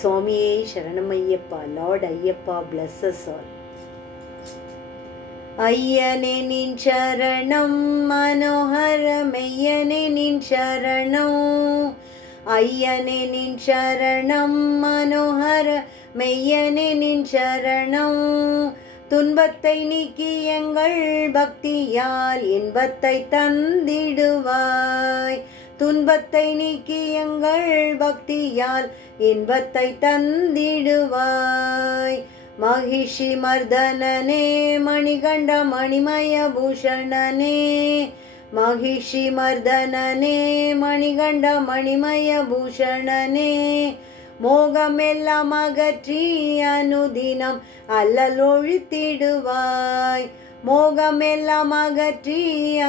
சுவாமியே சரணமையப்பா. Lord Ayyappa bless us all. ஐயனே நின் சரணம் மனோகர மெய்யனே நின் சரணம். ஐயனே நின் சரணம் மனோகர மெய்யனே நின் சரணம். துன்பத்தை நீக்கி எங்கள் பக்தியால் இன்பத்தை தந்திடுவாய். துன்பத்தை நீக்கி எங்கள் பக்தியால் இன்பத்தை தந்திடுவாய். மகிஷி மர்தனனே மணிகண்ட மணிமய பூஷணனே. மகிஷி மர்தனனே மணிகண்ட மணிமய பூஷணனே. மோகமெல்லாம் அகற்றி அனுதினம் அல்லலொழித்திடுவாய். மோகமெல்லாம் அகற்றி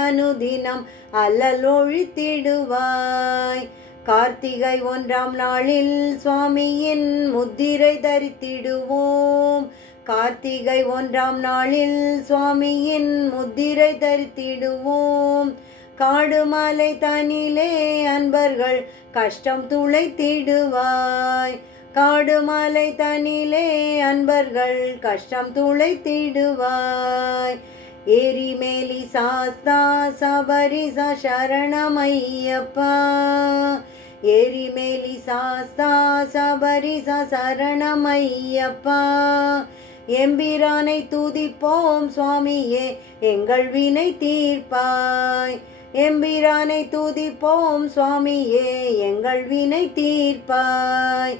அனுதினம் அல்லலொழித்திடுவாய். கார்த்திகை 1ஆம் நாளில் சுவாமியின் முத்திரை தரித்திடுவோம். கார்த்திகை 1ஆம் நாளில் சுவாமியின் முத்திரை தரித்திடுவோம். காடுமலை தனிலே அன்பர்கள் கஷ்டம் துளைத்திடுவாய். காடுமலை தனிலே அன்பர்கள் கஷ்டம் துளைத்திடுவாய். ஏரிமேலி சாஸ்தா சபரிசா சரணமையப்பா. ஏரிமேலி சாஸ்தா சபரிசா சரணமையப்பா. எம்பிரானை துதிப்போம் சுவாமியே எங்கள் வினை தீர்ப்பாய். எம்பிரானை துதிப்போம் சுவாமியே எங்கள் வினை தீர்ப்பாய்.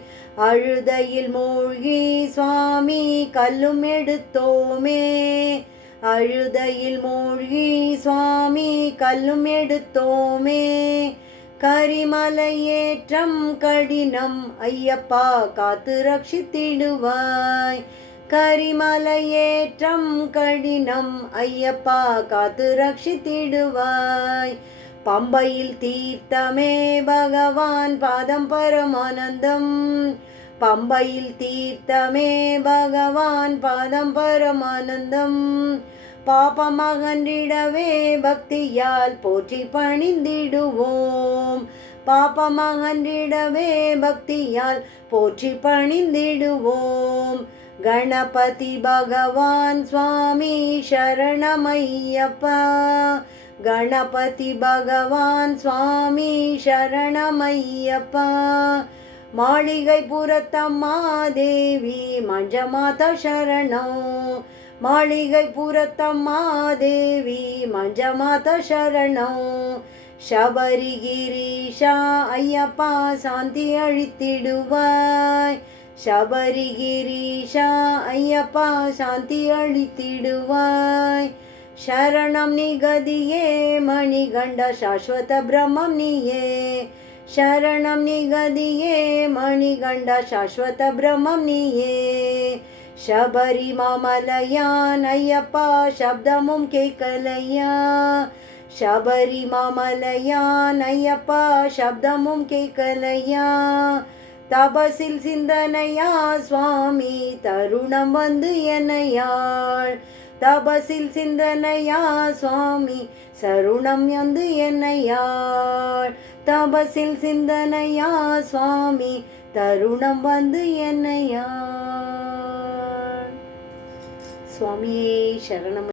அழுதையில் மூழ்கி சுவாமி கல்லும் எடுத்தோமே. அழுதையில் மூழ்கி சுவாமி கல்லும் எடுத்தோமே. கரிமலை ஏற்றம் கடினம் ஐயப்பா காத்து ரட்சித்திடுவாய். கரிமலை ஏற்றம் கடினம் ஐயப்பா காத்து ரட்சித்திடுவாய். பம்பையில் தீர்த்தமே பகவான் பாதம் பரமானந்தம். பம்பையில் தீர்த்தமே பகவான் பாதம் பரமானந்தம். பாபமகன்றிடவே பக்தியால் போற்றி பணிந்திடுவோம். பாபமகன்றிடவே பக்தியால் போற்றி பணிந்திடுவோம். கணபதி பகவான் சுவாமி சரணமையப்பா. கணபதி பகவான் சுவாமி சரணமையப்பா. மாளிகை புரத்தம்மா தேவி மஞ்சமாதா சரணம். மாளிகை புரத்தம்மா தேவி மஞ்சமாதா சரணம். சபரிகிரீஷா ஐயப்பா சாந்தி அழித்திடுவாய். சபரிகிரீஷா ஐயப்பா சாந்தி அழித்திடுவாய். சரணம் நிகதியே மணிகண்ட சாஸ்வத பிரம்மம் நீயே. சரணம் நிகதியே மணிகண்ட சாஸ்வத பிரம்மம் நீயே. சபரி மாமலையான் ஐயப்பா சப்தமும் கேட்கலையா. சபரி மாமலையான் ஐயப்பா சப்தமும் கேட்கலையா. தபசில் சிந்தனையா சுவாமி தருணம் வந்து என்னையாள். தபசில் சிந்தனையா சுவாமி சருணம் வந்து என்னையாள். தபசில் சிந்தனையா சுவாமி தருணம் வந்து என்னையாள். சுவாமியே சரணம்.